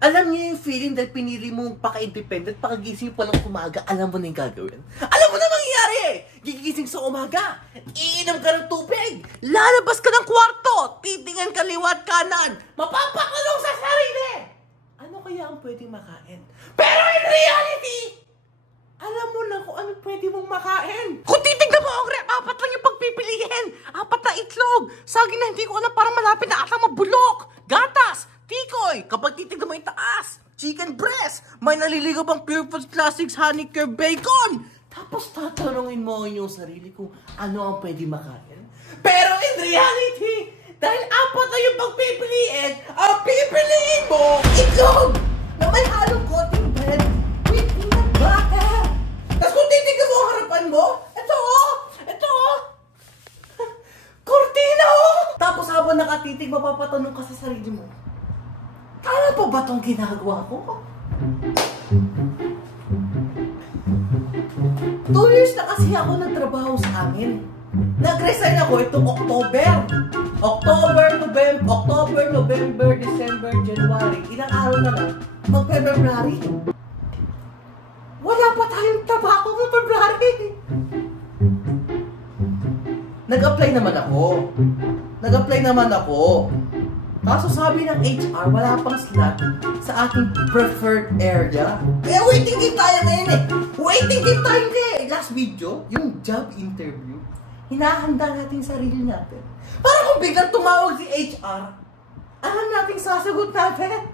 Alam niyo yung feeling dahil pinili mong paka-independent, pakagising pa lang umaga, alam mo na yung gagawin. Alam mo na mangyayari! Gigising sa umaga, iinom ka ng tubig, lalabas ka ng kwarto, titingan ka liwat kanan, mapapakulong sa sarili! Ano kaya ang pwedeng makain? Pero in reality, alam mo na kung ano pwede mong makain. Kung titignan mo ang rep, 4 lang yung pagpipiliin. 4 na itlog, saging na hindi ko alam, parang malapit na atang mabulok, gatas, tikoy, kapag titignan mo yung taas, chicken breast, may naliligaw bang Pure Foods Classics Honey Curd Bacon. Tapos tatanungin mo yung sarili kung ano ang pwede makain. Pero in reality, dahil 4 na yung pagpipiliin, ang pipiliin mo, itlog na may halong coating bread with peanut butter. Tapos kung titignan mo ang harapan mo, ito kortina Tapos habang nakatitig, mapapatanong ka sa sarili mo, tama pa ba itong ginagawa ko? 2 years na kasi ako nagtrabaho sa amin. Nag-resign ako itong October, November, December, January. Ilang araw na lang, mag-February. Wala pa tayong trabaho ng February. Nag-apply naman ako. Kaso sabi ng HR, wala pang slot sa aking preferred area. Kaya waiting game tayo ngayon eh. Last video, yung job interview, hinahanda natin sarili natin. Para kung biglang tumawag si HR, alam natin sasagot natin.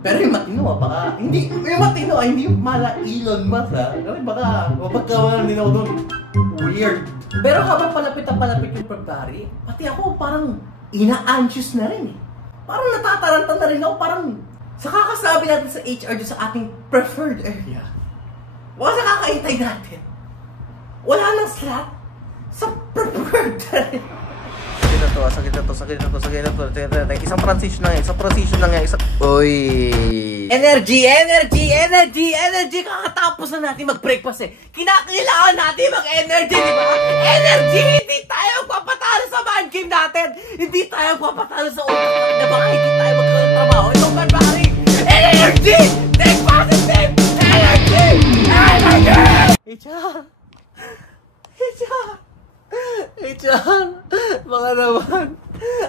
Pero yung matino baka, hindi yung mala Elon Musk baka mapagkawalan din ako doon. Weird. Pero habang palapit yung February, pati ako parang ina-anxious na rin eh. Parang natataranta na rin ako, parang sa kakasabi natin sa HR doon sa ating preferred area. Baka sa kakaintay natin, wala nang slot sa preferred area. Sakit na to. Isang transition lang yan. Uy! Energy! Kakatapos na natin mag-breakfast eh. Kinakailangan natin mag-energy, di ba? Energy! Hindi tayo magpapatalo sa mind game natin! Hindi tayo magpapatalo sa utak natin na baka hindi tayo magkaroon ng trabaho. Itong February! Energy! Take positive! Energy! Ichan, baka naman,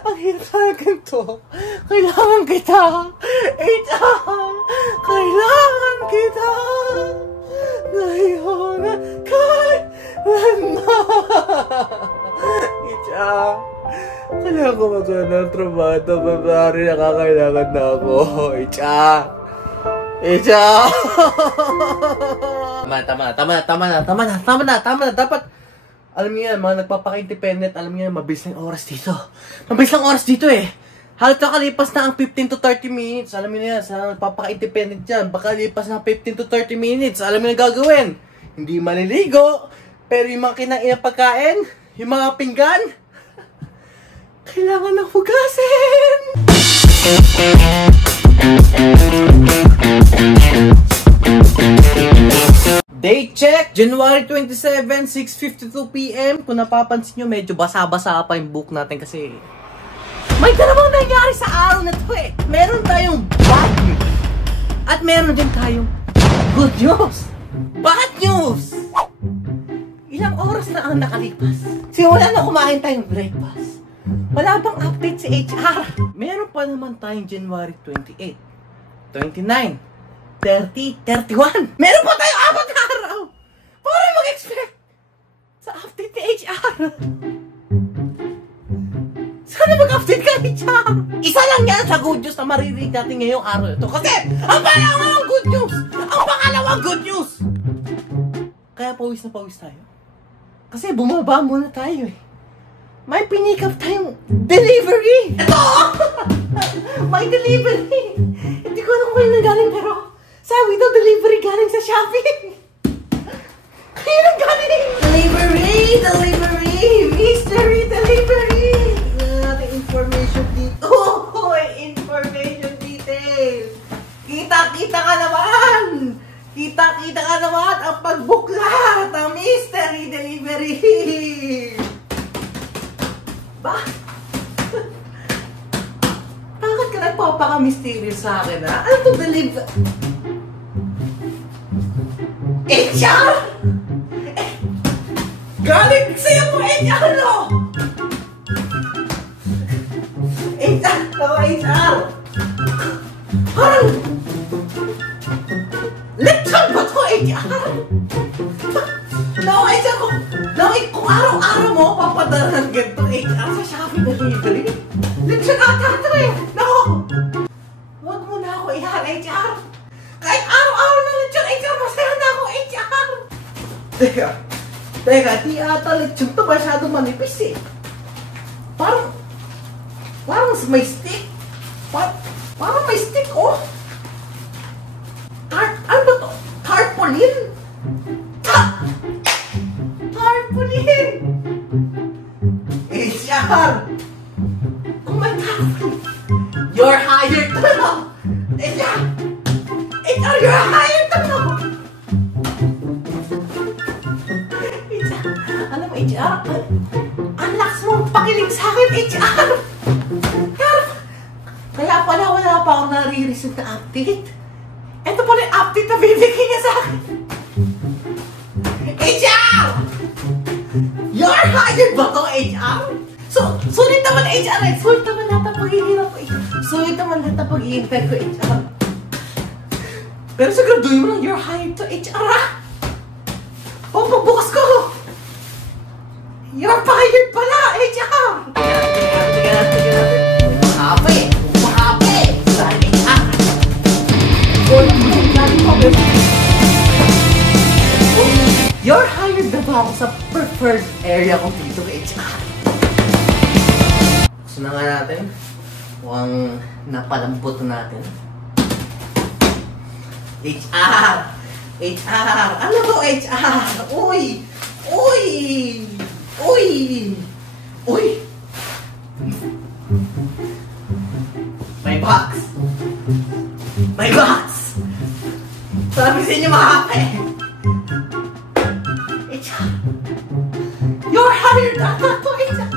ang hirap talagang to. Kailangan kita. Ichan, kailangan kita. Ngayon at kailan na. Ichan, kailangan ko magkaroon ng trabaho. February, nakakailangan na ako. Ichan. Tama na. Dapat, alam niyo yan, mga nagpapaka-independent, alam niyo yan, mabilis lang oras dito eh. Halos nakalipas na ang 15 to 30 minutes. Alam niyo yan, sa nagpapaka-independent dyan, baka lipas na 15 to 30 minutes. Alam niyo na gagawin. Hindi maliligo, pero yung mga kinain na pagkain, yung mga pinggan, kailangan ng hugasin. Date check! January 27, 6:52 PM. Kung napapansin nyo, medyo basa-basa pa yung book natin kasi may dalawang nangyari sa araw na to eh. Meron tayong bad news at meron din tayong good news. Bad news! Ilang oras na ang nakalipas. Simula na kumain tayong breakfast. Wala bang update si HR? Meron pa naman tayong January 28, 29, 30, 31. Meron pa tayong 4 na araw para mag-expect sa update ni HR. Sana mag-update ka, HR. Isa lang yan sa good news na maririnig natin ngayong araw ito. Kasi ang pangalawang good news. Kaya pawis na pawis tayo. Kasi bumaba muna tayo eh. May pinick up tayong delivery. Ito! May delivery. Hindi ko alam kung kailan galing pero sabi daw delivery galing sa Shopee. Kailan galing? Delivery! Mystery delivery! Ating information dito. Information details. Kita-kita ka naman ang pagbuklat ng mystery delivery. Ba? Bakit ka nagpapaka-mysterious sa akin, ha? Ano to, deliver? HR! Galing sa'yo to, HR, no? HR! Ako, HR! Parang... Lechon ba to, HR? Kung araw-araw mo papadala ng ganito, HR, sa Shopee delivery. Lechon ata ito eh. Naku! Huwag mo na ako ihan, HR. Kahit araw-araw na lechon, HR, masaya na ako, HR. Teka, di ata lechon to masyadong manipis eh. Parang may stick. Parang may stick, oh. Ano ba to? Tarpaulin? Tarpaulin! HR! Oh my God! You're hired to know! HR! HR, you're hired to know! HR, alam mo, HR, ang lakas mong pakilig sa akin, HR! Kaya pala wala pa akong nare-receive na update. Ito pala yung update na bibigay niya sa akin. HR! You're hired ba to, HR? Sulit naman, HR, eh. Sulit naman lahat ang paghihirap ko, HR. Sulit naman lahat ang paghihintay ko, HR. Pero siguraduhin mo lang, you're hired to, HR, ha? Pagbukas ko! You're fired pala, HR! Tingnan natin. Mahapi! Sa HR! You're hired na ba ako sa preferred area ko dito, HR? Gusto na nga natin. Mukhang napalambot natin. HR! HR! Ano to, HR? Uy! My box! Sabi sa inyo, mahapi! HR! You're hired ata to, HR!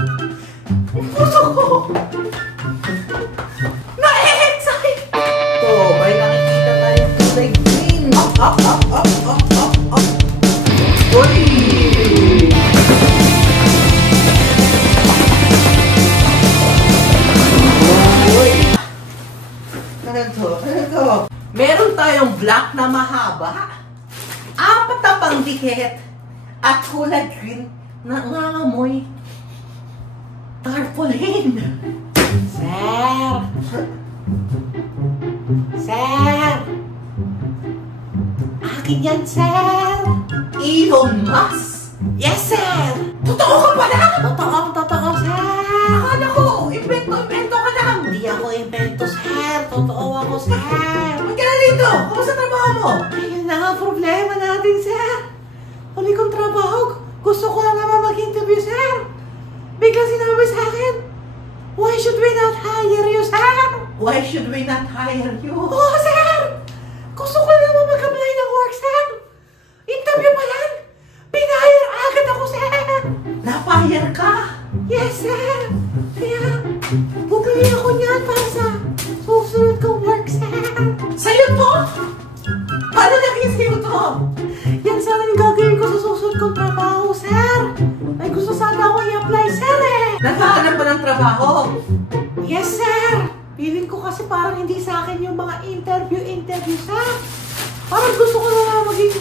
Ang puso ko! Na-excite! To, may nakikita tayong kulay green! Up! Uy! Ano to? Meron tayong black na mahaba, 4 na pangdikit, at kulay green na nangangamoy tarpaulin. Sir! Akin yan, sir! Elon Musk! Yes, sir! Totoo ka pala? Totoo, sir! Akala ko, invento ka lang! Hindi ako invento, sir! Totoo ako, sir! Ba't ka na dito? Kumusta trabaho mo? Ayun na nga problema natin, sir! Huli kong trabaho, gusto ko na naman mag-interview, sir! Bigla sinabi sa akin, why should we not hire you, sir? Why should we not hire you? Oh, sir! Gusto ko na naman mag-apply ng work, sir! Interview pa yan! Pinahire agad ako, sir! Na-fire ka? Yes, sir! Kaya, bumili ako niyan para sa susunod kong work, sir! Sa'yo to? Paano naging sa'yo to? Yan sana yung gagawin ko sa susunod kong trabaho, sir! May gusto sana ako i-apply, sir, eh! Naghahanap ba ng trabaho? Yes, sir! Feeling ko kasi parang hindi sa akin yung mga interview, sir! Parang gusto ko na maging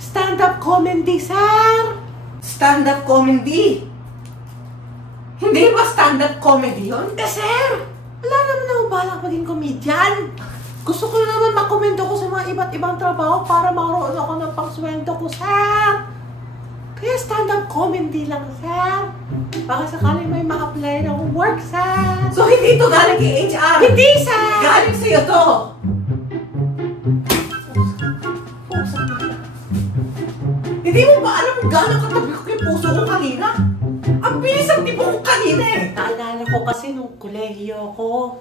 stand-up comedy, sir! Stand-up comedy? Hindi ba stand-up comedy yun? Eh, sir! Wala naman ako balak maging comedian. Gusto ko naman makomento ko sa mga iba't ibang trabaho para makaroon ako ng pangswento ko, sir! Kaya stand-up comedy lang, sir. Baka sakaling may ma-apply ng work, sir. So, hindi ito galing kay HR? Hindi, sir! Galing sa'yo to! Hindi mo ba alam kung gano'ng katabi ko yung puso ko kanina? Ang bilis ang tipo ko kanina eh! Naalala ko kasi nung kolehiyo ko,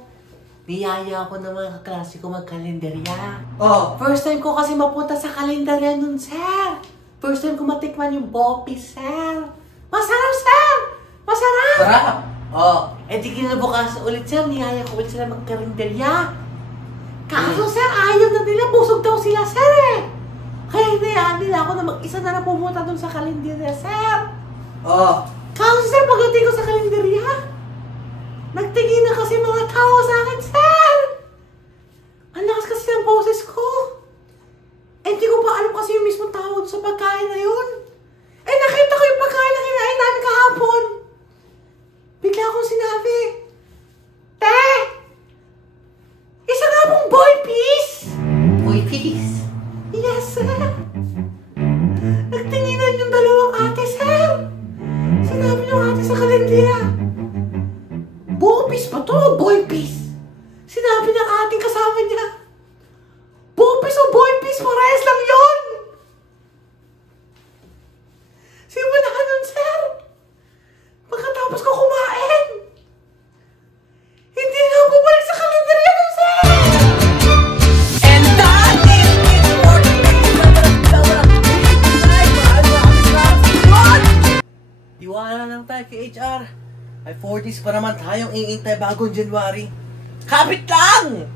niyaya ako ng mga kaklase ko mag-kalendarya. Oh. First time ko kasi mapunta sa kalendarya nun, sir. First time ko matikman yung Boppy, sir. Masarap, sir! Masarap! Sarap! Oh, di kinabukasan ulit sir, niyaya ko ulit sila magkarinderya. Kaso sir, ayaw na nila, busog daw sila sir eh. Kaya hinayaan nila ako na mag-isa na lang pumunta dun sa karinderya sir. Oh. Kaso sir, pagdating ko sa karinderya, nagtingin na kasi mga tao sa akin sir. Ang lakas kasi ng boses ko. Hindi ko pa alam kasi yung mismong tawag sa pagkain na yun. Nakita ko yung pagkain na kinain namin kahapon. Bigla akong sinabi, Te! Isa nga pong boy piece! Boy piece? Yes, sir. Nagtinginan yung dalawang ate, sir. Sinabi yung ate sa kalendarya, boy piece ba to o boy piece? Sinabi ng ating kasama niya, boy piece o boy piece, parehas lang yun! Simula nun, sir. Pagkatapos ko kumain, hindi na bumalik sa kalendarya nun, sir! And that is it for Tiwala lang tayo kay HR. Ay 40s pa naman tayong iintay bagong January. Kapit lang!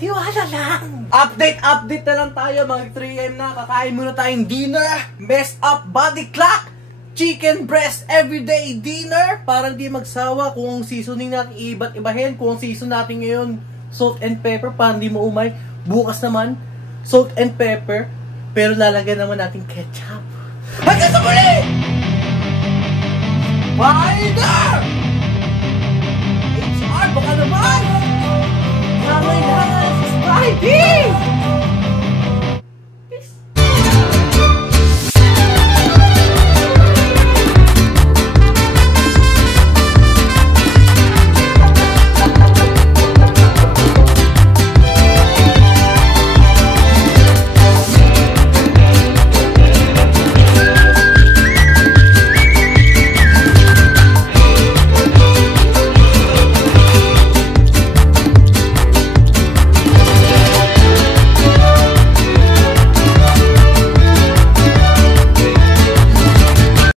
Tiwala lang! Update na lang tayo. Mga 3am na. Kakain muna tayong dinner. Messed up body clock. Chicken breast everyday dinner. Para hindi magsawa kung ang seasoning natin iba't ibahin. Kung ang season natin ngayon salt and pepper. Para hindi mo umay. Bukas naman salt and pepper. Pero lalagyan naman natin ketchup. Hanggang sa muli! Spider! HR, baka naman! Kamay na! Subscribing!